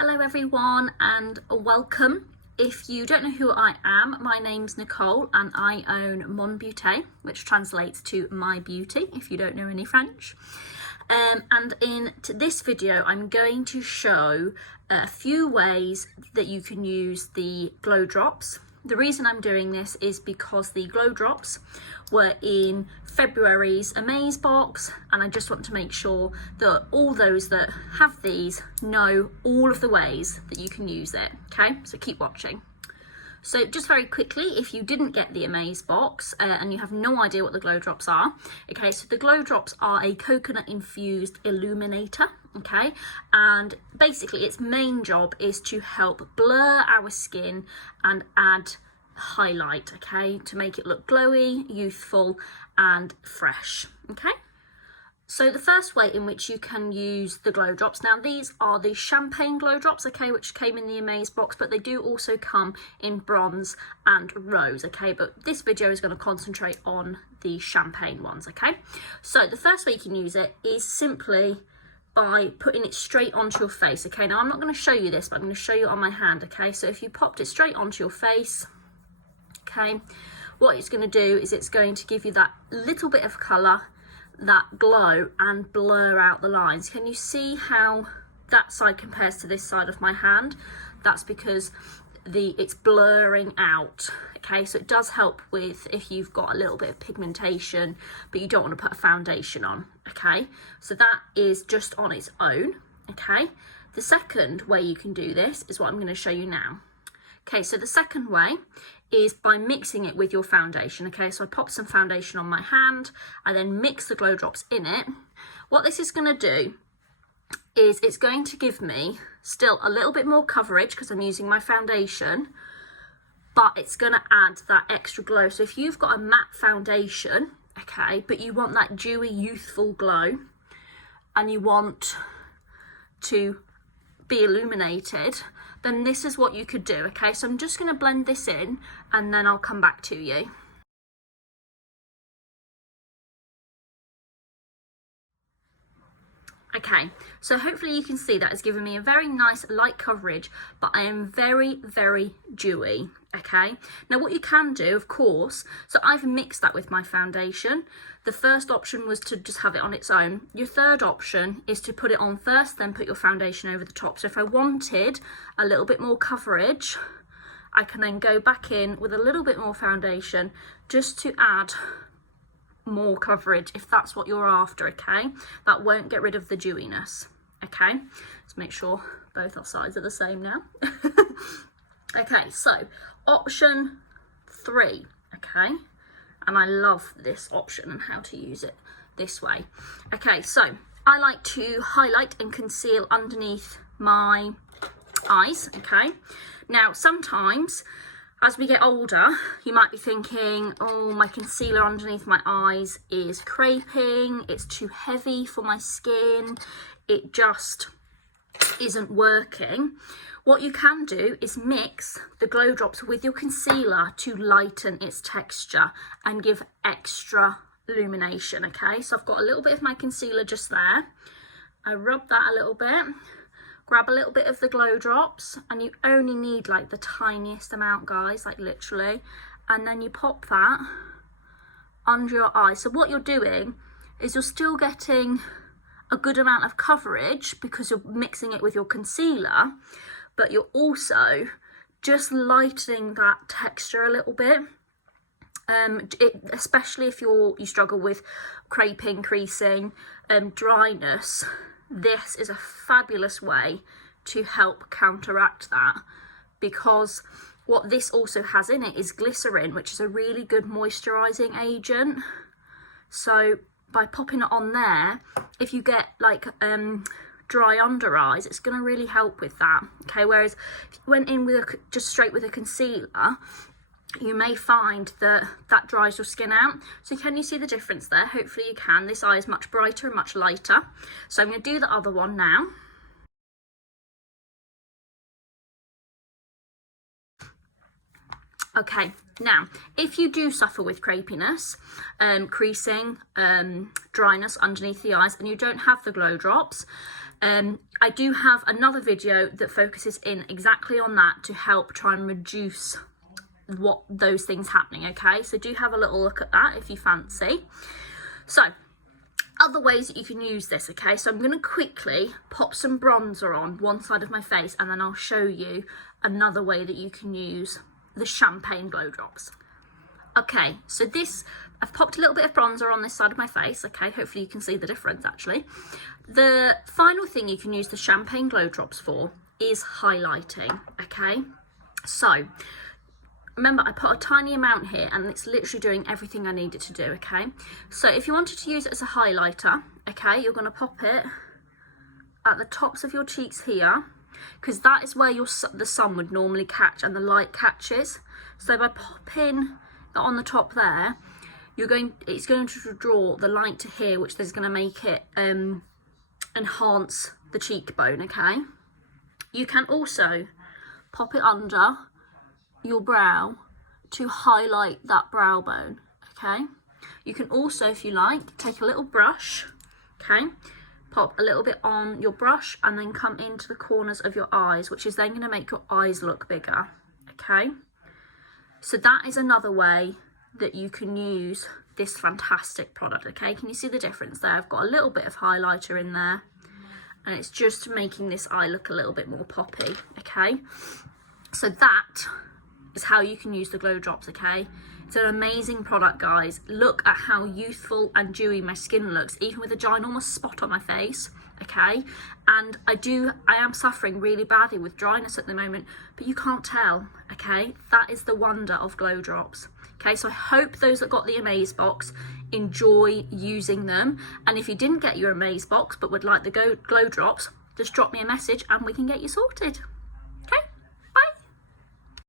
Hello everyone and welcome. If you don't know who I am, my name's Nicole and I own Mon Beauté, which translates to My Beauty if you don't know any French. And in this video I'm going to show a few ways that you can use the GlowDrops. The reason I'm doing this is because the GlowDrops were in February's Amaze box, and I just want to make sure that all those that have these know all of the ways that you can use it. Okay, so keep watching. So just very quickly, if you didn't get the Amaze box and you have no idea what the GlowDrops are, okay, so the GlowDrops are a coconut infused illuminator, okay, and basically its main job is to help blur our skin and add highlight, okay, to make it look glowy, youthful and fresh. Okay, so the first way in which you can use the GlowDrops, now these are the champagne GlowDrops, okay, which came in the Amaze box, but they do also come in bronze and rose, okay, but this video is going to concentrate on the champagne ones. Okay, so the first way you can use it is simply by putting it straight onto your face. Okay, now I'm not going to show you this, but I'm going to show you on my hand. Okay, so if you popped it straight onto your face, okay, what it's going to do is it's going to give you that little bit of colour, that glow, and blur out the lines. Can you see how that side compares to this side of my hand? That's because it's blurring out. Okay, so it does help with if you've got a little bit of pigmentation but you don't want to put a foundation on. Okay, so that is just on its own. Okay, the second way you can do this is what I'm going to show you now. Okay, so the second way is by mixing it with your foundation. Okay, so I pop some foundation on my hand, I then mix the GlowDrops in it. What this is going to do is it's going to give me still a little bit more coverage because I'm using my foundation, but it's going to add that extra glow. So if you've got a matte foundation, okay, but you want that dewy, youthful glow and you want to be illuminated, then this is what you could do. Okay, so I'm just going to blend this in and then I'll come back to you. Okay, so hopefully you can see that it's given me a very nice light coverage, but I am very, very dewy. Okay, now what you can do, of course, so I've mixed that with my foundation. The first option was to just have it on its own. Your third option is to put it on first, then put your foundation over the top. So if I wanted a little bit more coverage, I can then go back in with a little bit more foundation just to add more coverage if that's what you're after. Okay, that won't get rid of the dewiness. Okay, let's make sure both our sides are the same now. Okay, so option 3, okay, and I love this option and how to use it this way. Okay, so I like to highlight and conceal underneath my eyes. Okay, now sometimes as we get older, you might be thinking, oh, my concealer underneath my eyes is creping, it's too heavy for my skin, it just isn't working. What you can do is mix the GlowDrops with your concealer to lighten its texture and give extra illumination. Okay, so I've got a little bit of my concealer just there. I rub that a little bit. Grab a little bit of the GlowDrops, and you only need like the tiniest amount, guys, like literally, and then you pop that under your eye. So what you're doing is you're still getting a good amount of coverage because you're mixing it with your concealer, but you're also just lightening that texture a little bit. Especially if you struggle with creping, creasing, dryness, this is a fabulous way to help counteract that, because what this also has in it is glycerin, which is a really good moisturising agent. So by popping it on there, if you get like dry under eyes, it's going to really help with that. Okay, whereas if you went in with just straight with a concealer, you may find that that dries your skin out. So can you see the difference there? Hopefully you can. This eye is much brighter and much lighter. So I'm going to do the other one now. Okay, now if you do suffer with crepiness, creasing, dryness underneath the eyes, and you don't have the GlowDrops, I do have another video that focuses in exactly on that to help try and reduce what those things happening, okay? So do have a little look at that if you fancy. So other ways that you can use this, okay? So I'm going to quickly pop some bronzer on one side of my face, and then I'll show you another way that you can use the champagne GlowDrops. Okay, so this, I've popped a little bit of bronzer on this side of my face, okay? Hopefully you can see the difference actually. The final thing you can use the champagne GlowDrops for is highlighting, okay? So remember, I put a tiny amount here and it's literally doing everything I need it to do, okay? So if you wanted to use it as a highlighter, okay, you're going to pop it at the tops of your cheeks here, because that is where the sun would normally catch and the light catches. So by popping that on the top there, it's going to draw the light to here, which is going to make it enhance the cheekbone, okay? You can also pop it under your brow to highlight that brow bone, okay? You can also, if you like, take a little brush, okay, pop a little bit on your brush and then come into the corners of your eyes, which is then going to make your eyes look bigger, okay? So that is another way that you can use this fantastic product, okay? Can you see the difference there? I've got a little bit of highlighter in there and it's just making this eye look a little bit more poppy, okay? So that is how you can use the GlowDrops, okay? It's an amazing product, guys. Look at how youthful and dewy my skin looks, even with a ginormous spot on my face, okay? And I am suffering really badly with dryness at the moment, but you can't tell, okay? That is the wonder of GlowDrops, okay? So I hope those that got the Amaze box enjoy using them. And if you didn't get your Amaze box but would like the GlowDrops, just drop me a message and we can get you sorted.